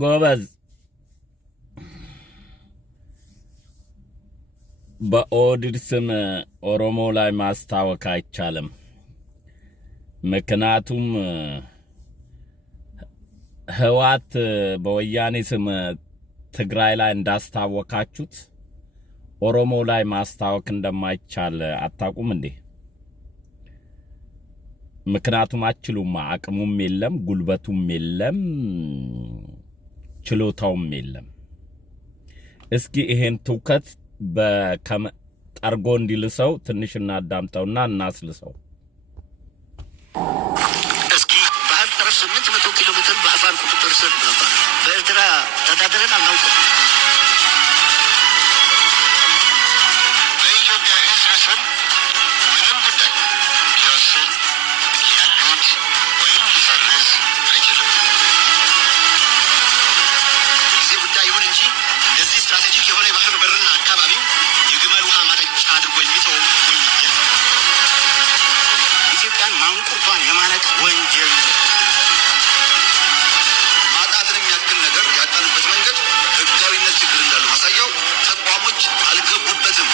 ጎበዝ በኦዲድ ስም ኦሮሞ ላይ ማስታወቅ አይቻልም። ምክንያቱም ህዋት በወያኔ ስም ትግራይ ላይ እንዳስታወቃችሁት ኦሮሞ ላይ ማስታወቅ እንደማይቻል አታውቁም እንዴ? ምክንያቱም አትችሉም። አቅሙም የለም፣ ጉልበቱም የለም፣ ችሎታውም የለም። እስኪ ይሄን ትውከት ጠርጎ እንዲልሰው ትንሽ እናዳምጠውና እናስልሰው። እስኪ በአፍጠር 800 ኪሎ ሜትር በአፋር ቁጥጥር ስር ነበር። በኤርትራ ተዳደረን አናውቅም። በኢትዮጵያ ህዝብ ስም ምንም ጉዳይ ሊወስን ሊያግድ ወይም ሊሰርዝ አይችልም። ጊዜ ጉዳይ ይሁን እንጂ እንደዚህ ስትራቴጂክ የሆነ የባህር በርና አካባቢው የግመል ውሃ ማጠጫ አድርጎ የሚተው ወንጀል፣ ኢትዮጵያን ማንቁርቷን የማነቅ ወንጀል፣ ማጣትን የሚያክል ነገር ያጣንበት መንገድ ህጋዊነት ችግር እንዳለው ማሳያው ተቋሞች አልገቡበትም።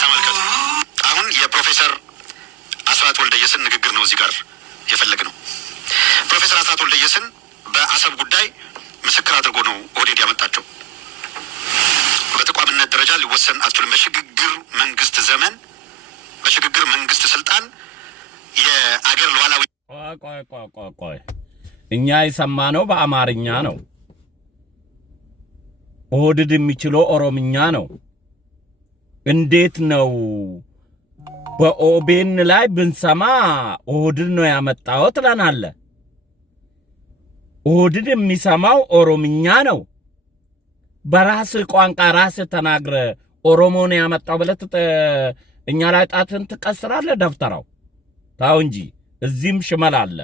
ተመልከቱ። አሁን የፕሮፌሰር አስራት ወልደየስን ንግግር ነው እዚህ ጋር የፈለግ ነው። ፕሮፌሰር አስራት ወልደየስን በአሰብ ጉዳይ ምስክር አድርጎ ነው ኦህዴድ ያመጣቸው። በተቋምነት ደረጃ ሊወሰን አትችልም። በሽግግር መንግስት ዘመን፣ በሽግግር መንግስት ስልጣን የአገር ሉዓላዊ ቆይ እኛ የሰማነው በአማርኛ ነው። ኦህዴድ የሚችለው ኦሮምኛ ነው። እንዴት ነው በኦቤን ላይ ብንሰማ ኦህዴድ ነው ያመጣው ትላናለ? ኦህዴድ የሚሰማው ኦሮምኛ ነው። በራስ ቋንቋ ራስ ተናግረ ኦሮሞ ነው ያመጣው ብለህ እኛ ላይ ጣትን ትቀስራለህ። ደፍተራው ታው እንጂ እዚህም ሽመል አለ።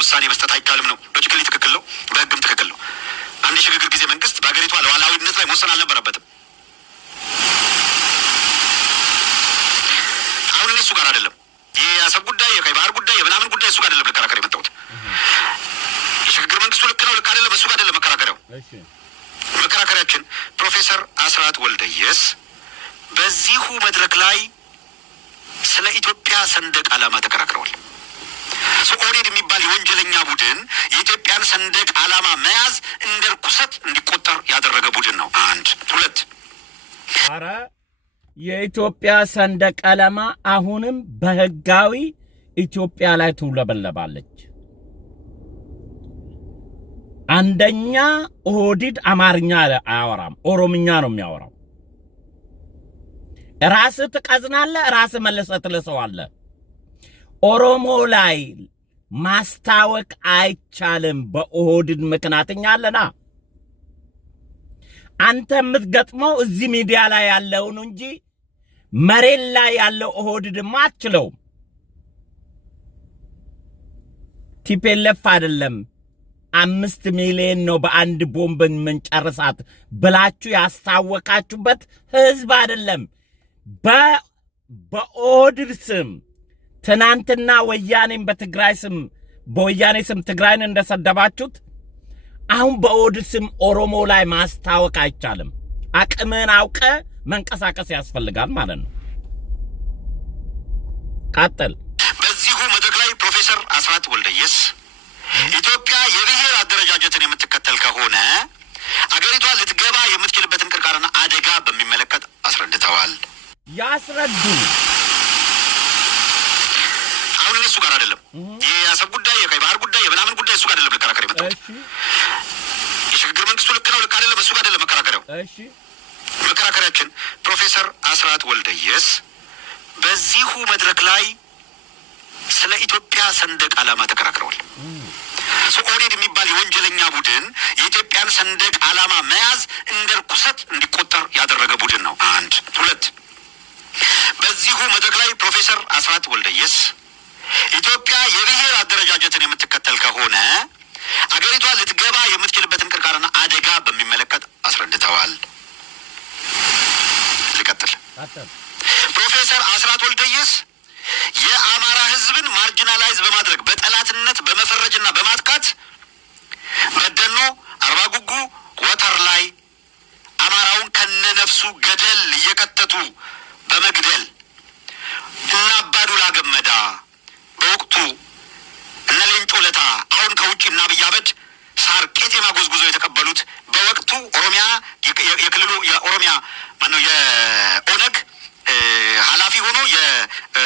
ውሳኔ መስጠት አይቻልም ነው። ሎጂካሊ ትክክል ነው፣ በህግም ትክክል ነው። አንድ የሽግግር ጊዜ መንግስት በሀገሪቷ ሉዓላዊነት ላይ መወሰን አልነበረበትም። አሁን እሱ ጋር አይደለም የአሰብ ጉዳይ፣ የቀይ ባህር ጉዳይ፣ የምናምን ጉዳይ እሱ ጋር አይደለም ልከራከር የመጣሁት። የሽግግር መንግስቱ ልክ ነው ልክ አይደለም እሱ ጋር አይደለም መከራከሪያው። መከራከሪያችን ፕሮፌሰር አስራት ወልደየስ በዚሁ መድረክ ላይ ስለ ኢትዮጵያ ሰንደቅ ዓላማ ተከራክረዋል። ኦህዴድ የሚባል የወንጀለኛ ቡድን የኢትዮጵያን ሰንደቅ ዓላማ መያዝ እንደ ርኩሰት እንዲቆጠር ያደረገ ቡድን ነው። አንድ ሁለት አረ የኢትዮጵያ ሰንደቅ ዓላማ አሁንም በህጋዊ ኢትዮጵያ ላይ ትውለበለባለች። አንደኛ ኦህዴድ አማርኛ አያወራም፣ ኦሮምኛ ነው የሚያወራው። ራስ ትቀዝናለህ፣ ራስ መልሰህ ትልሰዋለህ። ኦሮሞ ላይ ማስታወቅ አይቻልም በኦህዴድ ምክንያት። እኛ አለና አንተ የምትገጥመው እዚህ ሚዲያ ላይ ያለውን እንጂ መሬት ላይ ያለው ኦህዴድማ አትችለውም። ቲፒኤልኤፍ አይደለም 5 ሚሊዮን ነው በአንድ ቦምብ መንጨርሳት ብላችሁ ያስታወቃችሁበት ህዝብ አይደለም። በኦህዴድ ስም ትናንትና ወያኔን በትግራይ ስም በወያኔ ስም ትግራይን እንደሰደባችሁት አሁን በኦህዴድ ስም ኦሮሞ ላይ ማስታወቅ አይቻልም። አቅምን አውቀ መንቀሳቀስ ያስፈልጋል ማለት ነው። ቀጥል። በዚሁ መድረክ ላይ ፕሮፌሰር አስራት ወልደየስ ኢትዮጵያ የብሔር አደረጃጀትን የምትከተል ከሆነ አገሪቷ ልትገባ የምትችልበትን ቅርቃርና አደጋ በሚመለከት አስረድተዋል። ያስረዱ። አሁን እሱ ጋር አይደለም የአሰብ ጉዳይ፣ የቀይ ባህር ጉዳይ፣ የምናምን ጉዳይ እሱ ጋር አይደለም ልከራከር የመጣሁት። የሽግግር መንግስቱ ልክ ነው ልክ አይደለም እሱ ጋር አይደለም መከራከሪያው። መከራከሪያችን ፕሮፌሰር አስራት ወልደየስ በዚሁ መድረክ ላይ ስለ ኢትዮጵያ ሰንደቅ ዓላማ ተከራክረዋል። ኦህዴድ የሚባል የወንጀለኛ ቡድን የኢትዮጵያን ሰንደቅ ዓላማ መያዝ እንደ ርኩሰት እንዲቆጠር ያደረገ ቡድን ነው። አንድ ሁለት አስራት ወልደየስ ኢትዮጵያ የብሔር አደረጃጀትን የምትከተል ከሆነ አገሪቷ ልትገባ የምትችልበትን ቅርቃርና አደጋ በሚመለከት አስረድተዋል። ልቀጥል። ፕሮፌሰር አስራት ወልደየስ የአማራ ህዝብን ማርጂናላይዝ በማድረግ በጠላትነት በመፈረጅና በማጥቃት በደኖ፣ አርባ ጉጉ፣ ወተር ላይ አማራውን ከነነፍሱ ገደል እየከተቱ በመግደል እና አባዱላ ገመዳ በወቅቱ እነ ሌንጮ ለታ አሁን ከውጭ እና አብይ አህመድ ሳር ቄጤማ ጎዝጉዘው የተቀበሉት በወቅቱ ኦሮሚያ የክልሉ የኦሮሚያ ማነው የኦነግ ኃላፊ ሆኖ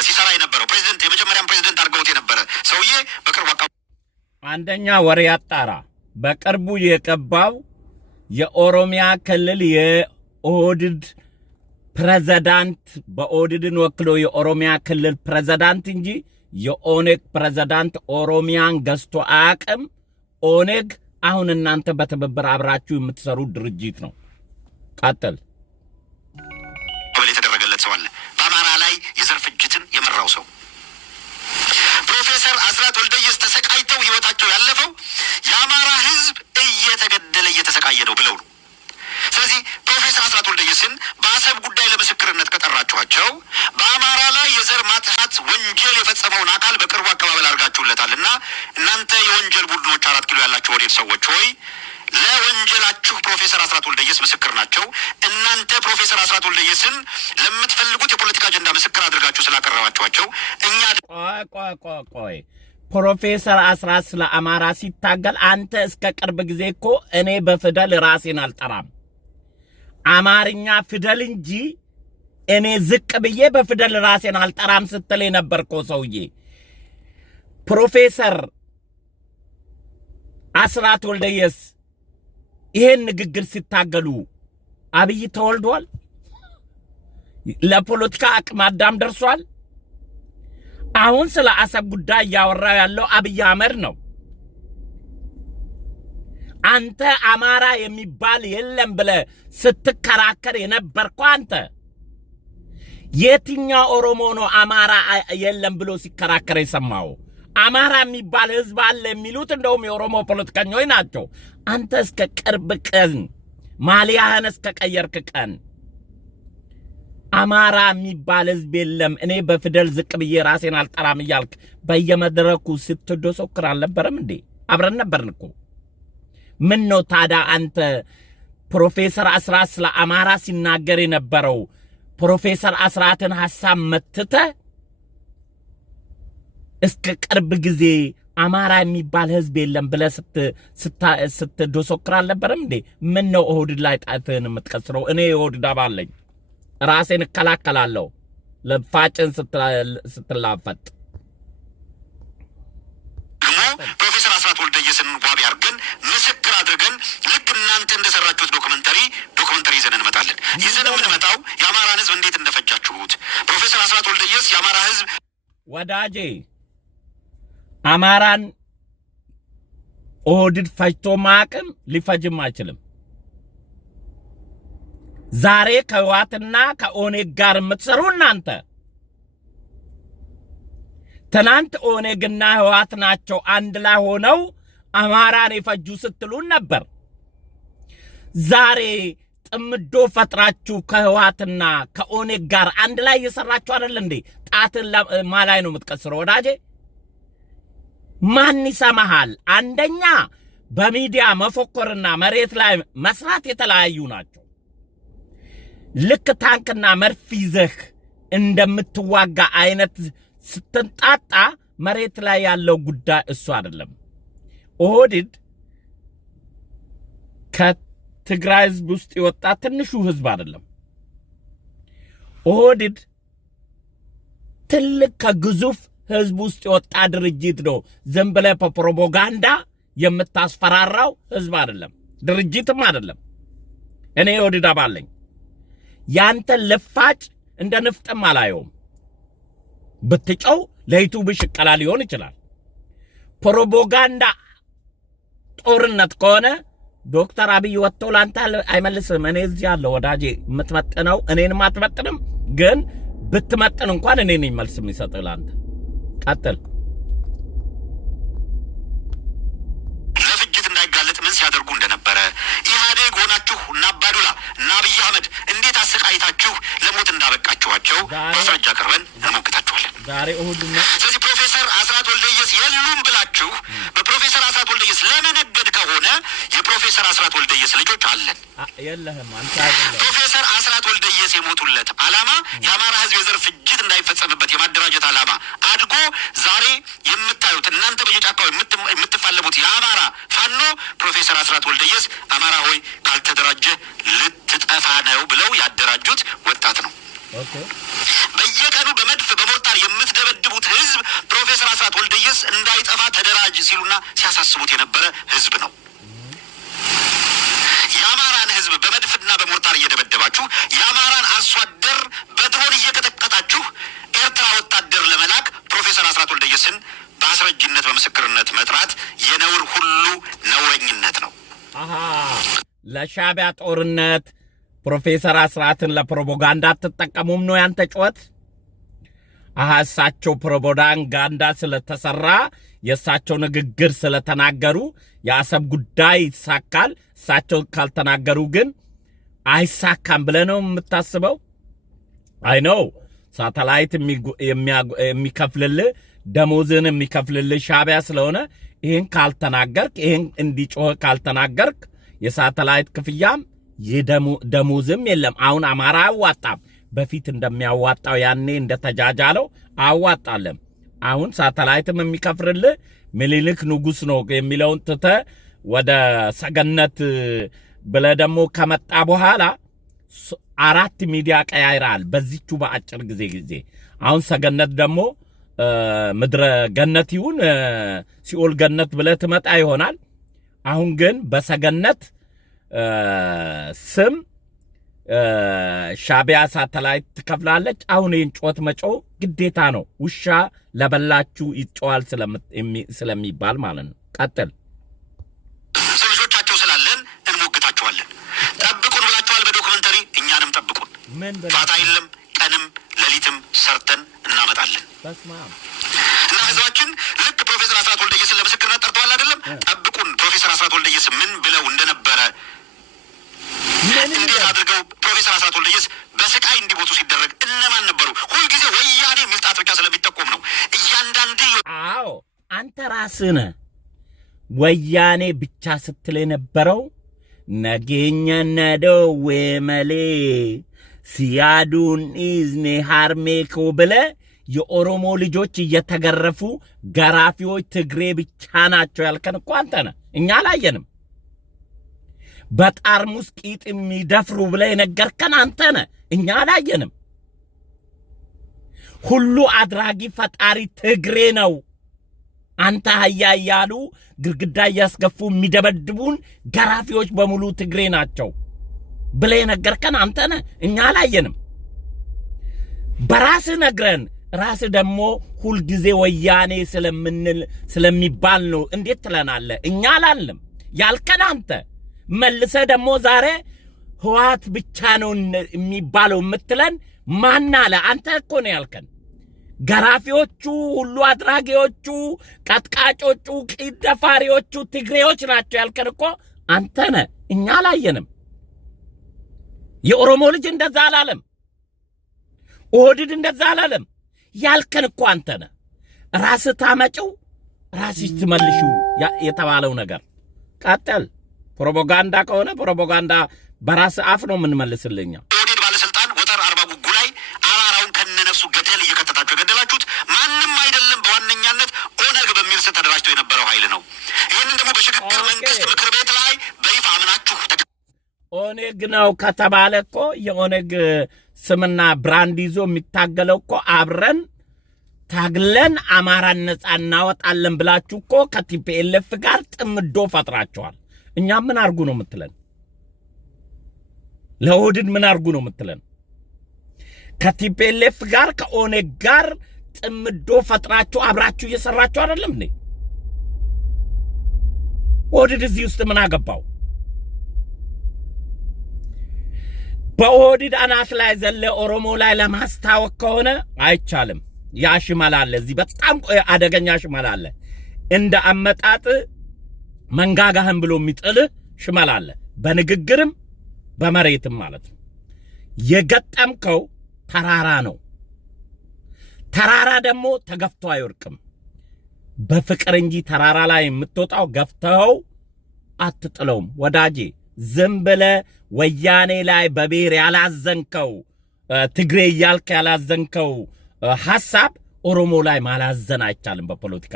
ሲሰራ የነበረው ፕሬዚደንት የመጀመሪያም ፕሬዚደንት አድርገውት የነበረ ሰውዬ በቅርቡ አንደኛ ወሬ ያጣራ በቅርቡ የቀባው የኦሮሚያ ክልል የኦህዴድ ፕሬዝዳንት በኦህዴድን ወክሎ የኦሮሚያ ክልል ፕሬዝዳንት እንጂ የኦነግ ፕሬዝዳንት ኦሮሚያን ገዝቶ አያውቅም። ኦነግ አሁን እናንተ በትብብር አብራችሁ የምትሰሩ ድርጅት ነው። ቀጥል። የተደረገለት ሰው አለ። በአማራ ላይ የዘር ፍጅትን የመራው ሰው ፕሮፌሰር አስራት ወልደየስ ተሰቃይተው ህይወታቸው ያለፈው የአማራ ህዝብ እየተገደለ እየተሰቃየ ነው ብለው ነው። ስለዚህ ፕሮፌሰር አስራት ወልደየስን በአሰብ ጉዳይ ለምስክርነት ከጠራችኋቸው በአማራ ላይ የዘር ማጥፋት ወንጀል የፈጸመውን አካል በቅርቡ አቀባበል አድርጋችሁለታልና እናንተ የወንጀል ቡድኖች 4 ኪሎ ያላችሁ ወዴት ሰዎች ሆይ ለወንጀላችሁ ፕሮፌሰር አስራት ወልደየስ ምስክር ናቸው። እናንተ ፕሮፌሰር አስራት ወልደየስን ለምትፈልጉት የፖለቲካ አጀንዳ ምስክር አድርጋችሁ ስላቀረባችኋቸው እኛ ቆይ ፕሮፌሰር አስራት ስለ አማራ ሲታገል አንተ እስከ ቅርብ ጊዜ እኮ እኔ በፊደል ራሴን አልጠራም አማርኛ ፊደል እንጂ እኔ ዝቅ ብዬ በፊደል ራሴን አልጠራም ስትል የነበርኮ ሰውዬ ፕሮፌሰር አስራት ወልደየስ ይሄን ንግግር ሲታገሉ አብይ ተወልዷል። ለፖለቲካ አቅም አዳም ደርሷል። አሁን ስለ አሰብ ጉዳይ ያወራው ያለው አብይ አህመድ ነው። አንተ አማራ የሚባል የለም ብለ ስትከራከር የነበርከው አንተ የትኛው ኦሮሞ ነው አማራ የለም ብሎ ሲከራከር የሰማው? አማራ የሚባል ህዝብ አለ የሚሉት እንደውም የኦሮሞ ፖለቲከኞች ናቸው። አንተ እስከ ቅርብ ቀን ማሊያህን እስከ ቀየርክ ቀን አማራ የሚባል ህዝብ የለም እኔ በፊደል ዝቅ ብዬ ራሴን አልጠራም እያልክ በየመድረኩ ስትዶሰክር አልነበረም እንዴ? አብረን ነበርን እኮ። ምን ነው ታዲያ አንተ ፕሮፌሰር አስራት ስለ አማራ ሲናገር የነበረው ፕሮፌሰር አስራትን ሐሳብ መትተ እስከ ቅርብ ጊዜ አማራ የሚባል ህዝብ የለም ብለ ስትዶሰክር አልነበረም እንዴ? ምን ነው ኦህዴድ ላይ ጣትህን የምትቀስረው? እኔ የኦህዴድ አባል ነኝ፣ ራሴን እከላከላለሁ ለፋጭን ስትላፈጥ። ፕሮፌሰር አስራት ወልደየስን ዋቢ አድርገን ምስክር አድርገን ልክ እናንተ እንደሰራችሁት ዶክመንተሪ ይዘን እንመጣለን። ይዘን የምንመጣው የአማራን ህዝብ እንዴት እንደፈጃችሁት ፕሮፌሰር አስራት ወልደየስ የአማራ ህዝብ ወዳጄ አማራን ኦህዴድ ፈጅቶ ማቅም ሊፈጅም አይችልም። ዛሬ ከህወሓትና ከኦነግ ጋር የምትሰሩ እናንተ ትናንት ኦነግና ህወሓት ናቸው አንድ ላይ ሆነው አማራን የፈጁ ስትሉን ነበር። ዛሬ ጥምዶ ፈጥራችሁ ከህወሓትና ከኦነግ ጋር አንድ ላይ እየሰራችሁ አይደል እንዴ? ጣትን ማላይ ነው የምትቀስረው ወዳጄ። ማን ይሰማሃል? አንደኛ በሚዲያ መፎከርና መሬት ላይ መስራት የተለያዩ ናቸው። ልክ ታንክና መርፍ ይዘህ እንደምትዋጋ አይነት ስትንጣጣ መሬት ላይ ያለው ጉዳይ እሱ አይደለም። ኦህዴድ ከትግራይ ህዝብ ውስጥ የወጣ ትንሹ ህዝብ አይደለም። ኦህዴድ ትልቅ ከግዙፍ ህዝብ ውስጥ የወጣ ድርጅት ነው። ዝም ብለህ በፕሮፓጋንዳ የምታስፈራራው ህዝብ አይደለም፣ ድርጅትም አይደለም። እኔ ኦህዴድ አባል ነኝ። ያንተ ልፋጭ እንደ ንፍጥም አላየውም። ብትጨው ለዩቱብ ሽቀላ ሊሆን ይችላል። ፕሮፓጋንዳ ጦርነት ከሆነ ዶክተር አብይ ወጥቶ ላንተ አይመልስም። እኔ እዚህ ያለው ወዳጄ የምትመጥነው እኔንም አትመጥንም። ግን ብትመጥን እንኳን እኔ ነኝ መልስ የሚሰጥህ ለአንተ። ቀጥል። ለፍጅት እንዳይጋለጥ ምን ሲያደርጉ እንደነበረ ኢህአዴግ ሆናችሁ እና አባዱላ እና አብይ አህመድ እንዴት አሰቃይታችሁ ለሞት እንዳበቃችኋቸው ማስረጃ ቀርበን እንሞግታችኋለን። ዛሬ እሁድ ነው። ስለዚህ ፕሮፌሰር አስራት ወልደየስ የሉም ብላችሁ በፕሮፌሰር አስራት ወልደየስ ለመነገድ ከሆነ የፕሮፌሰር አስራት ወልደየስ ልጆች አለን። የለህም አንተ አይደለም። ፕሮፌሰር አስራት ወልደየስ የሞቱለት ዓላማ የአማራ ህዝብ የዘር ፍጅት እንዳይፈጸምበት የማደራጀት ዓላማ አድጎ ዛሬ የምታዩት እናንተ በየጫካው የምትፋለሙት የአማራ ፋኖ ፕሮፌሰር አስራት ወልደየስ አማራ ሆይ ካልተደራጀ ልትጠፋ ነው ብለው ያደራጁት ወጣት ነው። በየቀኑ በመድፍ በሞርታር የምትደበድቡት ህዝብ ፕሮፌሰር አስራት ወልደየስ እንዳይጠፋ ተደራጅ ሲሉና ሲያሳስቡት የነበረ ህዝብ ነው። የአማራን ህዝብ በመድፍና በሞርታር እየደበደባችሁ የአማራን አርሶ አደር በድሮን እየቀጠቀጣችሁ ኤርትራ ወታደር ለመላክ ፕሮፌሰር አስራት ወልደየስን በአስረጅነት በምስክርነት መጥራት የነውር ሁሉ ነውረኝነት ነው። ለሻዕቢያ ጦርነት ፕሮፌሰር አስራትን ለፕሮፓጋንዳ አትጠቀሙም ነው ያንተ ጩኸት? እሳቸው ፕሮፓጋንዳ ስለተሰራ የእሳቸው ንግግር ስለተናገሩ የአሰብ ጉዳይ ይሳካል፣ እሳቸው ካልተናገሩ ግን አይሳካም ብለህ ነው የምታስበው? አይ ነው ሳተላይት የሚከፍልልህ ደሞዝን የሚከፍልልህ ሻዕቢያ ስለሆነ ይህን ካልተናገርክ፣ ይህን እንዲጮህ ካልተናገርክ የሳተላይት ክፍያም ደሞዝም የለም። አሁን አማራ አዋጣም። በፊት እንደሚያዋጣው ያኔ እንደተጃጃለው አዋጣለም። አሁን ሳተላይትም የሚከፍርልህ ምኒልክ ንጉሥ ነው የሚለውን ትተህ ወደ ሰገነት ብለህ ደግሞ ከመጣ በኋላ 4 ሚዲያ ቀያይራል በዚቹ በአጭር ጊዜ። አሁን ሰገነት ደግሞ ምድረ ገነት ይሁን ሲኦል ገነት ብለህ ትመጣ ይሆናል። አሁን ግን በሰገነት ስም ሻዕቢያ ሳተላይት ትከፍላለች። አሁን ይህን ጮት መጮህ ግዴታ ነው። ውሻ ለበላችሁ ይጮዋል ስለሚባል ማለት ነው። ቀጥል። ልጆቻቸው ስላለን እንሞግታቸዋለን። ጠብቁን ብላቸዋል በዶክመንተሪ። እኛንም ጠብቁን። ፋታ የለም። ቀንም ሌሊትም ሰርተን እናመጣለን እና ህዝባችን ልክ ፕሮፌሰር አስራት ወልደየስን ለምስክርነት ጠርተዋል አይደለም? ጠብቁን። ፕሮፌሰር አስራት ወልደየስ ምን ብለው እንደነበረ እንዴት አድርገው ፕሮፌሰር አስራት ወልደየስ በስቃይ እንዲሞቱ ሲደረግ እነማን ነበሩ? ሁልጊዜ ወያኔ የሚል ጣት ብቻ ስለሚጠቆም ነው እያንዳንድ። አዎ አንተ ራስህ ነህ ወያኔ ብቻ ስትል የነበረው። ነገኛ ነደዌ መሌ ሲያዱን ኢዝኔ ሃርሜኮ ብለህ የኦሮሞ ልጆች እየተገረፉ ገራፊዎች ትግሬ ብቻ ናቸው ያልከን እኮ አንተ ነህ። እኛ አላየንም። በጣርሙስ ቂጥ የሚደፍሩ ብለህ የነገርከን አንተ ነህ። እኛ አላየንም። ሁሉ አድራጊ ፈጣሪ ትግሬ ነው። አንተ አህያ እያሉ ግድግዳ እያስገፉ የሚደበድቡን ገራፊዎች በሙሉ ትግሬ ናቸው ብለህ የነገርከን አንተ ነህ። እኛ አላየንም። በራስህ ነግረን ራስህ ደግሞ ሁልጊዜ ወያኔ ስለሚባል ነው እንዴት ትለናለህ? እኛ አላልንም ያልከን አንተ መልሰህ ደግሞ ዛሬ ህወሓት ብቻ ነው የሚባለው የምትለን ማን አለ? አንተ እኮ ነው ያልከን። ገራፊዎቹ፣ ሁሉ አድራጊዎቹ፣ ቀጥቃጮቹ፣ ቂጥ ደፋሪዎቹ ትግሬዎች ናቸው ያልከን እኮ አንተ ነህ። እኛ አላየንም። የኦሮሞ ልጅ እንደዛ አላለም። ኦህዴድ እንደዛ አላለም። ያልከን እኮ አንተ ነህ። ራስህ ታመጪው ራስህ ትመልሺው የተባለው ነገር። ቀጥል። ፕሮፓጋንዳ ከሆነ ፕሮፓጋንዳ በራስህ አፍ ነው የምንመልስልኛ። ኦህዴድ ባለስልጣን ወተር 40 ጉጉ ላይ አማራውን ከነነፍሱ ገደል እየከተታችሁ የገደላችሁት ማንም አይደለም፣ በዋነኛነት ኦነግ በሚል ስም ተደራጅቶ የነበረው ኃይል ነው። ይህንን ደግሞ በሽግግር መንግስት ምክር ቤት ላይ በይፋ አምናችሁ ኦነግ ነው ከተባለ እኮ የኦነግ ስምና ብራንድ ይዞ የሚታገለው እኮ አብረን ታግለን አማራን ነጻ እናወጣለን ብላችሁ እኮ ከቲፒኤልኤፍ ጋር ጥምዶ ፈጥራችኋል። እኛ ምን አርጉ ነው የምትለን? ለኦህዴድ ምን አርጉ ነው የምትለን? ከቲፒኤልኤፍ ጋር ከኦነግ ጋር ጥምዶ ፈጥራችሁ አብራችሁ እየሰራችሁ አይደለም እንዴ? ኦህዴድ እዚህ ውስጥ ምን አገባው? በኦህዴድ አናት ላይ ዘለ ኦሮሞ ላይ ለማስታወቅ ከሆነ አይቻልም። ያ ሽመል አለ እዚህ በጣም አደገኛ ሽመል አለ። እንደ አመጣጥ መንጋጋህን ብሎ የሚጥልህ ሽመል አለ። በንግግርም በመሬትም ማለት ነው። የገጠምከው ተራራ ነው። ተራራ ደግሞ ተገፍቶ አይወርቅም። በፍቅር እንጂ ተራራ ላይ የምትወጣው ገፍተው አትጥለውም ወዳጄ። ዝም ብለህ ወያኔ ላይ በብሔር ያላዘንከው ትግሬ እያልክ ያላዘንከው ሐሳብ ኦሮሞ ላይ ማላዘን አይቻልም። በፖለቲካ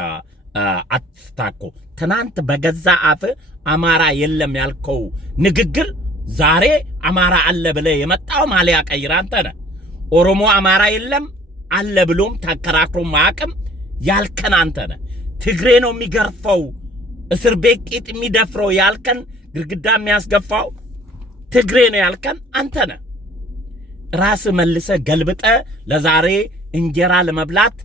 አትታኮ። ትናንት በገዛ አፍ አማራ የለም ያልከው ንግግር ዛሬ አማራ አለ ብለህ የመጣው ማሊያ ቀይራ አንተ ነህ። ኦሮሞ አማራ የለም አለ ብሎም ተከራክሮ ማያቅም ያልከን አንተ ነህ። ትግሬ ነው የሚገርፈው እስር ቤት ቂጥ የሚደፍረው ያልከን ግድግዳ የሚያስገፋው ትግሬ ነው ያልከን አንተ ነህ። ራስ መልሰ ገልብጠ ለዛሬ እንጀራ ለመብላት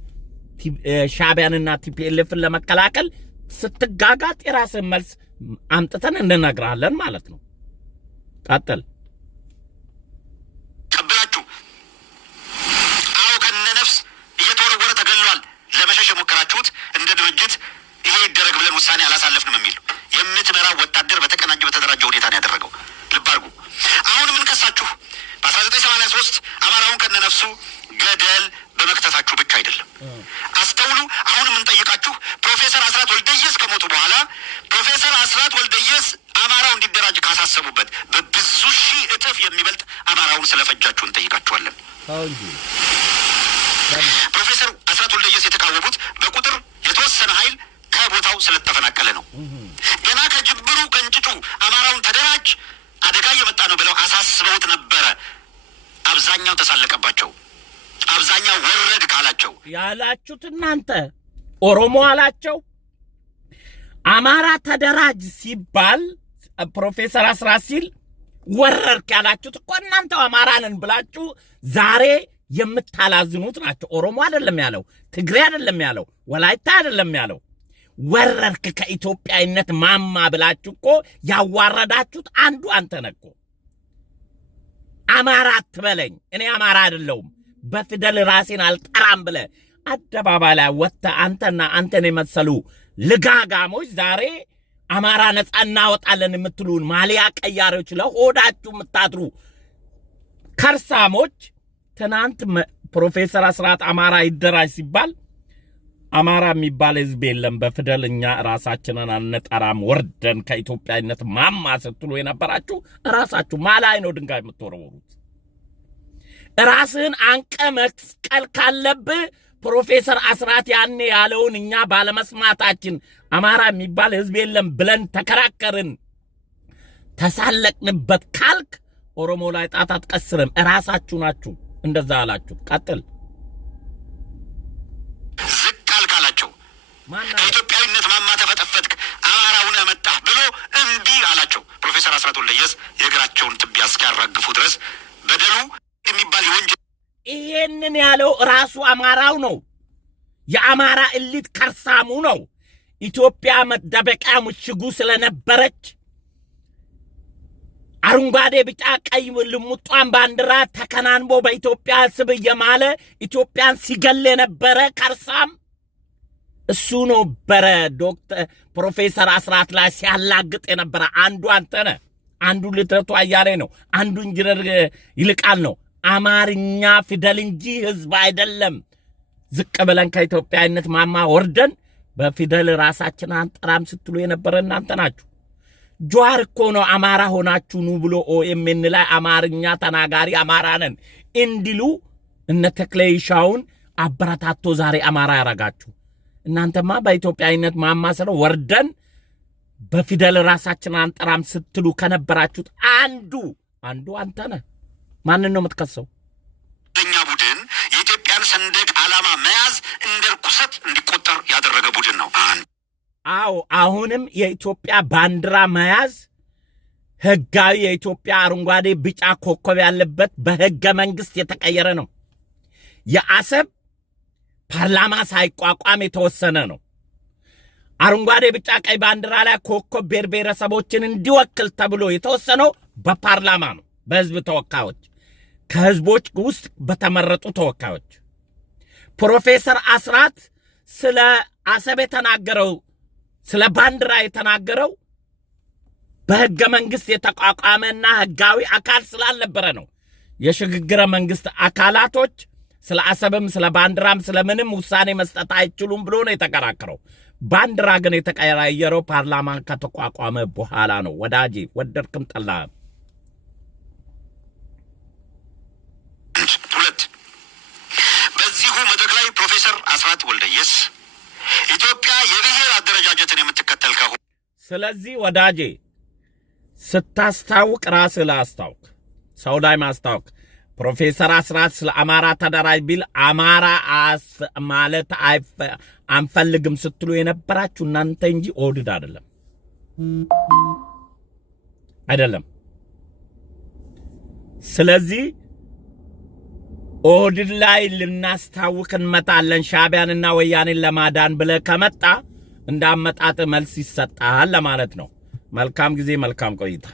ሻዕቢያንና ቲፒኤልኤፍን ለመከላከል ስትጋጋጥ የራስን መልስ አምጥተን እንነግራለን ማለት ነው። ቀጥል። ቀብላችሁ አው ከነነፍስ እየተወረወረ ተገሏል ለመሸሽ የሞከራችሁት እንደ ድርጅት ይሄ ይደረግ ብለን ውሳኔ አላሳለፍንም የሚል የምትመራው ወታደር በተቀናጀ በተደራጀ ሁኔታ ነው ያደረገው። ልብ አድርጉ። አሁን ምን ከሳችሁ በ1983 አማራውን ከነነፍሱ ገደል በመክተታችሁ ብቻ አይደለም። አስተውሉ። አሁን ምን ጠይቃችሁ ፕሮፌሰር አስራት ወልደየስ ከሞቱ በኋላ ፕሮፌሰር አስራት ወልደየስ አማራው እንዲደራጅ ካሳሰቡበት በብዙ ሺህ እጥፍ የሚበልጥ አማራውን ስለፈጃችሁ እንጠይቃችኋለን። ፕሮፌሰር አስራት ወልደየስ የተቃወሙት በቁጥር የተወሰነ ኃይል ከቦታው ስለተፈናቀለ ነው። ገና ከጅምሩ ከእንጭጩ አማራውን ተደራጅ አደጋ እየመጣ ነው ብለው አሳስበውት ነበረ። አብዛኛው ተሳለቀባቸው። አብዛኛው ወረድ ካላቸው ያላችሁት እናንተ ኦሮሞ አላቸው። አማራ ተደራጅ ሲባል ፕሮፌሰር አስራት ሲል ወረርክ ያላችሁት እኮ እናንተ አማራንን ብላችሁ ዛሬ የምታላዝኑት ናቸው። ኦሮሞ አይደለም ያለው፣ ትግሬ አይደለም ያለው፣ ወላይታ አይደለም ያለው። ወረርክ ከኢትዮጵያዊነት ማማ ብላችሁ እኮ ያዋረዳችሁት አንዱ አንተ ነህ እኮ። አማራ አትበለኝ፣ እኔ አማራ አይደለሁም በፊደል ራሴን አልጠራም ብለህ አደባባይ ላይ ወጥተህ አንተና አንተን የመሰሉ ልጋጋሞች ዛሬ አማራ ነፃ እናወጣለን የምትሉን ማሊያ ቀያሪዎች፣ ለሆዳችሁ የምታድሩ ከርሳሞች፣ ትናንት ፕሮፌሰር አስራት አማራ ይደራጅ ሲባል አማራ የሚባል ህዝብ የለም በፊደል እኛ ራሳችንን አንጠራም ወርደን ከኢትዮጵያዊነት ማማ ስትሉ የነበራችሁ ራሳችሁ ማላይ ነው ድንጋይ የምትወረወሩት። ራስህን አንቀ መስቀል ካለብህ ፕሮፌሰር አስራት ያኔ ያለውን እኛ ባለመስማታችን አማራ የሚባል ህዝብ የለም ብለን ተከራከርን፣ ተሳለቅንበት ካልክ ኦሮሞ ላይ ጣት አትቀስርም። ራሳችሁ ናችሁ እንደዛ አላችሁ። ቀጥል። ዝቅ አልካላቸው። ከኢትዮጵያዊነት ማማ ተፈጠፈጥክ አማራውን መጣህ ብሎ እምቢ አላቸው። ፕሮፌሰር አስራት ወልደየስ የእግራቸውን ትቢያ እስኪያራግፉ ድረስ በደሉ የሚባል የወንጀል ይሄንን ያለው ራሱ አማራው ነው። የአማራ እሊት ከርሳሙ ነው። ኢትዮጵያ መደበቂያ ምሽጉ ስለነበረች አረንጓዴ ቢጫ ቀይ ልሙጧን ባንዲራ ተከናንቦ በኢትዮጵያ ስብ የማለ ኢትዮጵያን ሲገል የነበረ ከርሳም እሱ ነው። በረ ዶክተር ፕሮፌሰር አስራት ላይ ሲያላግጥ የነበረ አንዱ አንተ ነህ። አንዱ ልደቱ አያሌ ነው። አንዱ ኢንጂነር ይልቃል ነው። አማርኛ ፊደል እንጂ ህዝብ አይደለም። ዝቅ ብለን ከኢትዮጵያዊነት ማማ ወርደን በፊደል ራሳችን አንጠራም ስትሉ የነበረ እናንተ ናችሁ። ጀዋር እኮ ነው አማራ ሆናችሁ ኑ ብሎ ኦኤምኤን ላይ አማርኛ ተናጋሪ አማራ ነን እንዲሉ እነ ተክለይሻውን አበረታቶ ዛሬ አማራ ያረጋችሁ። እናንተማ በኢትዮጵያዊነት ማማ ስለ ወርደን በፊደል ራሳችን አንጠራም ስትሉ ከነበራችሁት አንዱ አንተ ነህ። ማንን ነው የምትከሰው? እኛ ቡድን የኢትዮጵያን ሰንደቅ ዓላማ መያዝ እንደ ርኩሰት እንዲቆጠር ያደረገ ቡድን ነው። አዎ አሁንም የኢትዮጵያ ባንዲራ መያዝ ህጋዊ የኢትዮጵያ አረንጓዴ ቢጫ ኮከብ ያለበት በህገ መንግስት የተቀየረ ነው። የአሰብ ፓርላማ ሳይቋቋም የተወሰነ ነው። አረንጓዴ ቢጫ ቀይ ባንዲራ ላይ ኮከብ ብሔረሰቦችን እንዲወክል ተብሎ የተወሰነው በፓርላማ ነው፣ በህዝብ ተወካዮች። ከህዝቦች ውስጥ በተመረጡ ተወካዮች ፕሮፌሰር አስራት ስለ አሰብ የተናገረው ስለ ባንዲራ የተናገረው በህገ መንግስት የተቋቋመና ህጋዊ አካል ስላልነበረ ነው። የሽግግር መንግስት አካላቶች ስለ አሰብም ስለ ባንዲራም ስለ ምንም ውሳኔ መስጠት አይችሉም ብሎ ነው የተከራከረው። ባንዲራ ግን የተቀያየረው ፓርላማ ከተቋቋመ በኋላ ነው። ወዳጄ ወደድክም ጠላህም። ሁለት በዚሁ መድረክ ላይ ፕሮፌሰር አስራት ወልደየስ ኢትዮጵያ የብሔር አደረጃጀትን የምትከተል ከሆነ ስለዚህ ወዳጄ ስታስታውቅ ራስህ ላስታውቅ፣ ሰው ላይ ማስታወቅ። ፕሮፌሰር አስራት ስለ አማራ ተደራጅ ቢል አማራ ማለት አንፈልግም ስትሉ የነበራችሁ እናንተ እንጂ ኦህዴድ አይደለም። ስለዚህ ኦህዴድ ላይ ልናስታውቅ እንመጣለን ሻዕቢያንና ወያኔን ለማዳን ብለህ ከመጣ እንዳመጣጥ መልስ ይሰጣል ለማለት ነው። መልካም ጊዜ፣ መልካም ቆይታ።